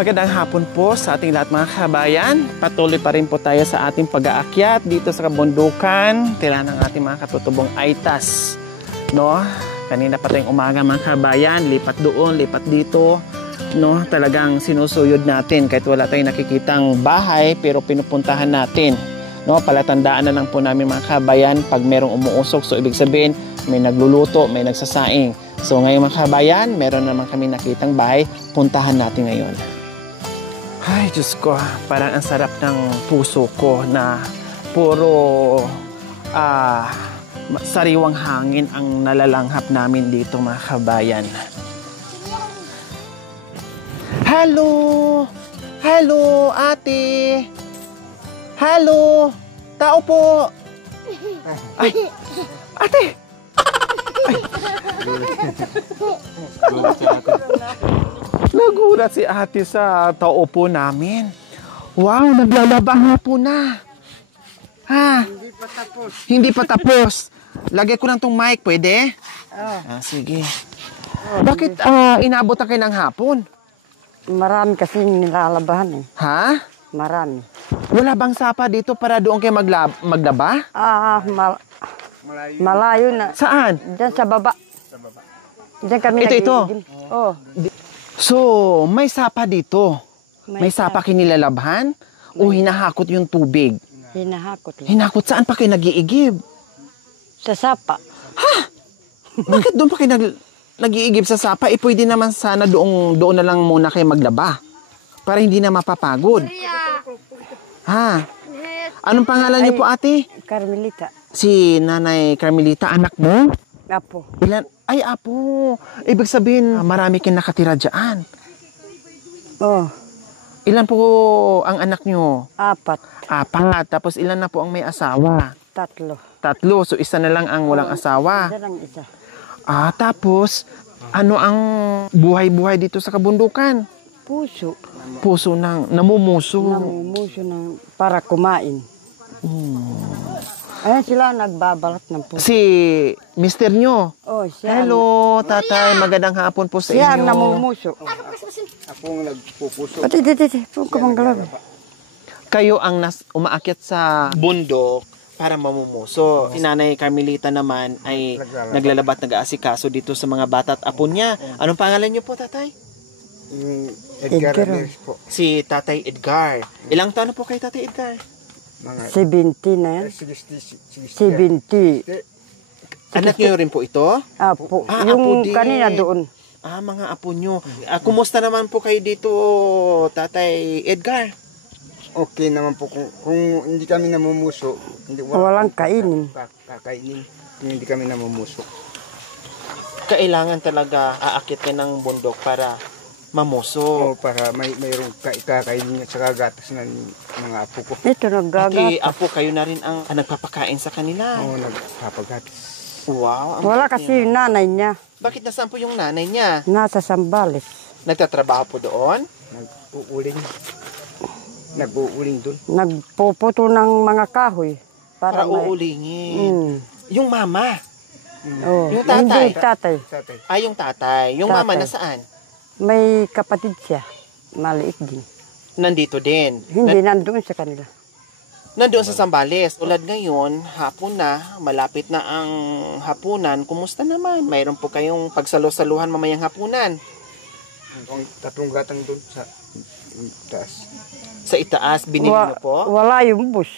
Magandang hapon po sa ating lahat mga kabayan. Patuloy pa rin po tayo sa ating pag-aakyat dito sa kabundukan. Tila ng ating mga katutubong Aitas. No? Kanina pa tayong umaga mga kabayan. Lipat doon, lipat dito. No? Talagang sinusuyod natin kahit wala tayong nakikitang bahay pero pinupuntahan natin. No? Palatandaan na lang po namin mga kabayan pag merong umuusok. So ibig sabihin may nagluluto, may nagsasaing. So ngayon mga kabayan, meron naman kami nakitang bahay. Puntahan natin ngayon. Ay, Diyos ko, parang ang sarap ng puso ko na puro sariwang hangin ang nalalanghap namin dito mga kabayan. Hello! Hello, ate! Hello! Tao po! Ay, ate! Ay. Nagulat si ate sa tao po namin. Wow, naglalaba nga po na. Ha? Hindi pa tapos. Hindi pa tapos. Lagay ko lang tong mic, pwede? Sige. Bakit inabot na kayo ng hapon? Marami kasi nilalabahan eh. Ha? Marami. Wala bang sapa dito para doon kayo maglaba? Malayo na. Saan? Diyan sa baba. Diyan kami Ito. Oh. So, may sapa dito. May sapa kinilalabhan? O hinahakot yung tubig? Hinahakot lang. Hinakot saan pa kayo nag-iigib? Sa sapa. Ha? Bakit doon pa kayo nag-iigib sa sapa? Pwede naman sana doon na lang muna kayo maglaba. Para hindi na mapapagod. Ha? Anong pangalan niyo po, ate? Carmelita. Si Nanay Carmelita, anak mo? Apo. Ilan? Ay, apo. Ibig sabihin, marami kayong nakatira dyan. Oh. Ilan po ang anak nyo? 4. 4. Tapos ilan na po ang may asawa? 3. 3. So, isa na lang ang walang asawa. Isa lang isa. Tapos, ano ang buhay-buhay dito sa kabundukan? Puso. Puso ng namumuso. Namumuso para kumain. Ayan sila nagbabalat ng puso. Si mister nyo? Oh, siya. Hello, tatay. Magandang hapon po sa inyo. Siya ang namumuso. Ako ang nagpupuso. Ate. Huwag ka manggalab. Kayo ang umaakyat sa bundok para mamumuso. Si Nanay Carmelita naman ay naglalabat, nag-aasikaso dito sa mga bata at apo niya. Anong pangalan niyo po, tatay? Edgar Ramirez po. Si Tatay Edgar. Ilang taon na po kay Tatay Edgar? Mga 70 na yan. 60. 70. Anak niyo rin po ito? Apo. Apo Yung din. kanina doon. Mga apo niyo. Kumusta naman po kayo dito, Tatay Edgar? Okay naman po kung hindi kami namumuso. Walang kainin. Kakainin. Kung hindi kami namumuso. Kailangan talaga aakyat kayo ng bundok para mamuso. Para mayroong kakainin at saka gatas ng mga apo ko. Ito Pati naggagat. apo kayo na rin ang nagpapakain sa kanila. Oo, nagpapagatas. Wow. Wala kasi yung nanay niya. Bakit nasaan po yung nanay niya? Nasa Sambales. Nagtatrabaho po doon? Nag-uuling doon. Nagpuputo ng mga kahoy. Para uulingin. Yung mama? Oh. Yung tatay? Hindi, tatay. Yung tatay. Yung Tatay. mama nasaan? May kapatid siya. Maliit din. Nandito din. Hindi, nandoon sa kanila. Nandoon sa Sambales. Tulad ngayon, hapon na, malapit na ang hapunan. Kumusta naman? Mayroon po kayong pagsalo-saluhan mamayang hapunan? Ang 3 gatang doon sa taas. Sa itaas, binili niyo po? Wala yung bus.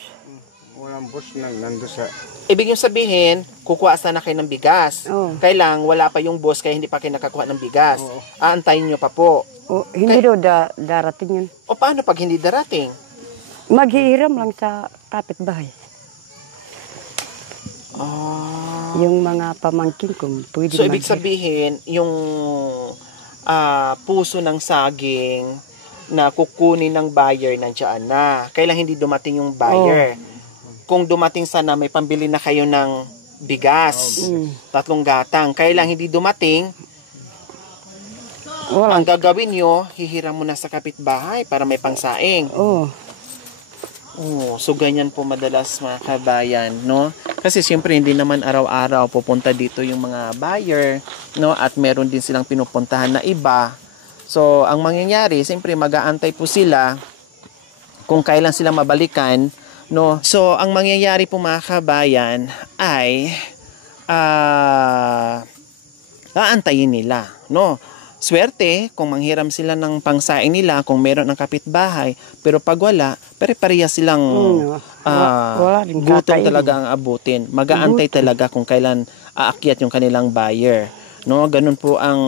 Walang bus nandun sa... Ibig yung sabihin, kukuha sana kayo ng bigas. Oo. Kailang wala pa yung bus kaya hindi pa kayo nakakuha ng bigas. Oo. Aantayin nyo pa po. Hindi daw darating yun. O paano pag hindi darating? Maghihiram lang sa kapitbahay. Yung mga pamangkin ko, pwede So ibig sabihin, yung puso ng saging na kukunin ng buyer nandiyan na. Kailang hindi dumating yung buyer. Kung dumating sana, may pambili na kayo ng bigas. 3 gatang. Kailang hindi dumating, ang gagawin nyo, hihiram mo na sa kapitbahay para may pangsaing. So ganyan po madalas mga kabayan, no? Kasi siyempre hindi naman araw-araw pupunta dito yung mga buyer, no? At meron din silang pinupuntahan na iba. So, ang mangyayari, siyempre mag-aantay po sila kung kailan sila mabalikan, no? So, ang mangyayari po mga kabayan ay aantayin nila, no? Swerte kung manghiram sila ng pangsaing nila, kung meron ng kapitbahay, pero pag wala, pare-pareha silang gutom talaga ang abutin. Mag-aantay talaga kung kailan aakyat yung kanilang buyer, no? Ganun po ang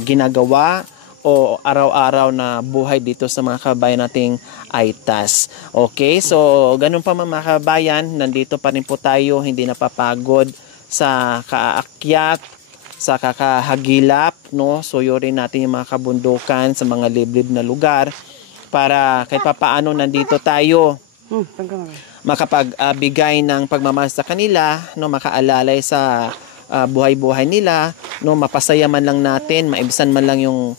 ginagawa o araw-araw na buhay dito sa mga kabayan nating Aitas. Okay, so ganun pa mga kabayan, nandito pa rin po tayo, hindi napapagod sa kaakyat, sa kakahagilap, no? Suyurin natin yung mga kabundukan sa mga liblib na lugar para kahit papaano nandito tayo makapagbigay ng pagmamahal sa kanila, no? Makaalalay sa buhay-buhay nila, no? Mapasaya man lang natin, maibsan man lang yung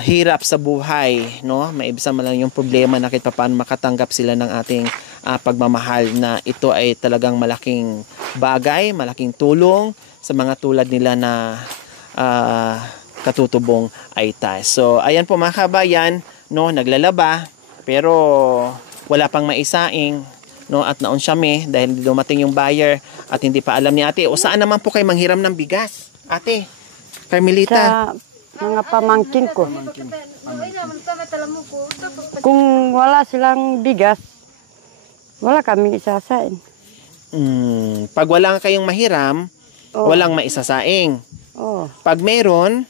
hirap sa buhay, no? Maibsan man lang yung problema na kahit papaano makatanggap sila ng ating pagmamahal, na ito ay talagang malaking bagay, malaking tulong sa mga tulad nila na katutubong Aitas. So, ayan po mga kabayan, no, naglalaba, pero wala pang maisaing, no, at naon siyami dahil dumating yung buyer at hindi pa alam ni ate. O saan naman po kayo manghiram ng bigas, ate Carmelita? Sa mga pamangkin ko. Kung wala silang bigas, wala kaming isasain. Pag wala kayong mahiram, walang maisasaing. Pag meron,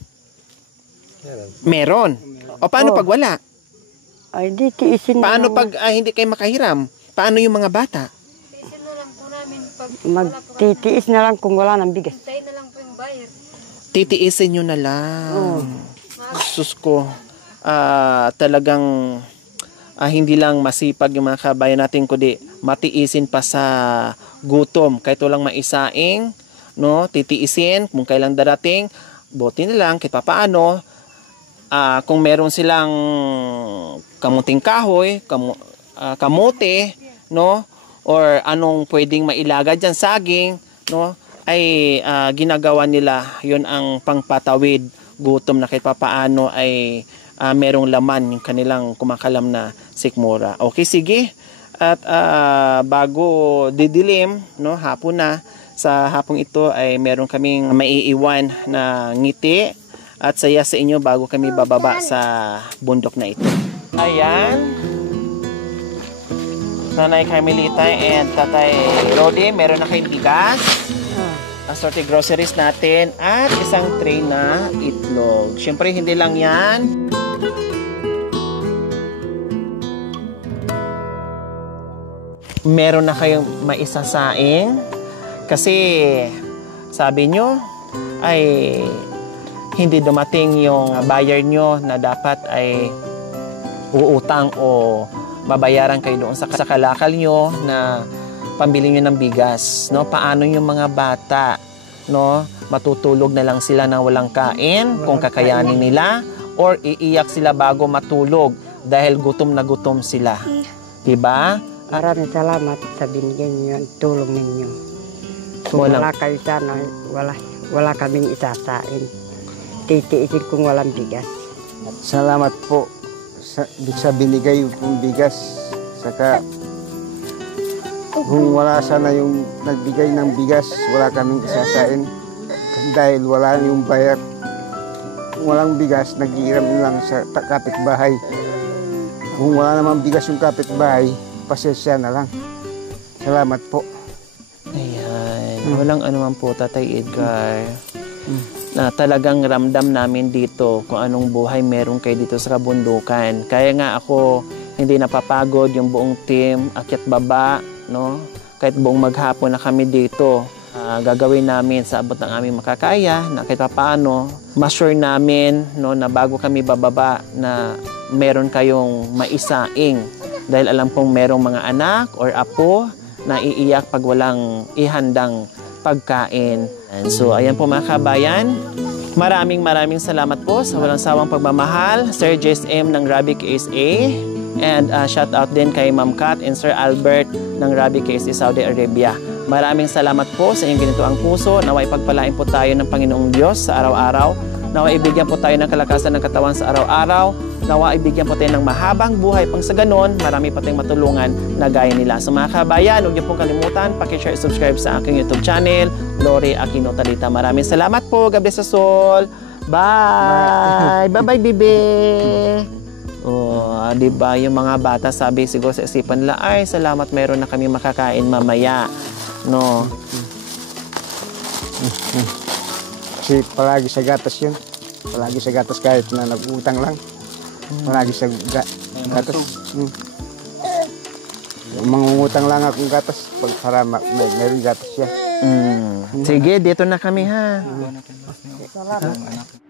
meron. O paano pag wala? Ay, di tiisin. Paano pag hindi kayo makahiram? Paano yung mga bata? Magtitiis na lang kung wala ng bigas. Titiisin nyo na lang. Sus ko. Talagang hindi lang masipag yung mga kabayan natin, kundi matiisin pa sa gutom. Kahit walang maisaing, no? Titiisin kung kailang darating. Buti na lang, kahit paano, kung meron silang kamuting kahoy, kamote, no? Or anong pwedeng mailaga dyan, saging, no? Ay ginagawa nila. Yun ang pangpatawid gutom, na kahit paano ay merong laman yung kanilang kumakalam na sikmura. Okay, sige. At bago didilim, no, hapon na, sa hapong ito ay meron kaming maiiwan na ngiti at saya sa inyo bago kami bababa sa bundok na ito. Ayan. Nanay Carmelita and Tatay Rodi, meron na kayong bigas, assorted groceries natin, at isang tray na itlog. Siyempre, hindi lang yan. Meron na kayong maisasaing kasi sabi nyo ay hindi dumating yung buyer nyo na dapat ay uutang o babayaran kayo doon sa kalakal nyo na pambili nyo ng bigas, no? Paano yung mga bata, no? Matutulog na lang sila na walang kain kung kakayanin nila, or iiyak sila bago matulog dahil gutom na gutom sila. Diba? Maraming salamat sa binigay niyo, tulong ninyo. Kung wala kayo sana, wala kaming isasain. Titiisin kung walang bigas. Salamat po sa binigay yung bigas. Saka kung wala sana yung nagbigay ng bigas, wala kaming isasain. Dahil wala yung bayar. Kung walang bigas, nag-iiram lang sa kapitbahay. Kung wala namang bigas yung kapitbahay, pasensya na lang. Salamat po. Ayan. Walang anuman po, Tatay Edgar. Na talagang ramdam namin dito kung anong buhay meron kayo dito sa kabundukan. Kaya nga ako hindi napapagod, yung buong team, akyat baba, no? Kahit buong maghapon na kami dito, gagawin namin sa abot ng aming makakaya, na kahit paano, ma-sure namin, no, na bago kami bababa na meron kayong maisaing. Dahil alam kong merong mga anak or apo na iiyak pag walang ihandang pagkain. And so, ayan po mga kabayan. Maraming salamat po sa walang sawang pagmamahal. Sir Jess M. ng Rabi KSA. And shout out din kay Ma'am Kat and Sir Albert ng Rabi KSA Saudi Arabia. Maraming salamat po sa inyong ginito ang puso. Naway pagpalain po tayo ng Panginoong Diyos sa araw-araw Nawa ibigyan po tayo ng kalakasan ng katawan sa araw-araw. Nawa ibigyan po tayo ng mahabang buhay. Pang sa ganon, marami pa tayong matulungan na gaya nila. So mga kabayan, huwag niyo pong kalimutan, pakishare at subscribe sa aking YouTube channel, Lori Aquino Talita. Maraming salamat po. God bless us all. Bye! Bye-bye, bibi! Oh, di ba yung mga bata sabi siguro sa isipan nila, ay salamat meron na kami makakain mamaya. No. Kasi palagi sa gatas yun. Palagi sa gatas kahit na nag-utang lang. Palagi sa gatas. Mangungutang lang akong gatas para mayroong gatas siya. Sige, dito na kami ha. Salamat.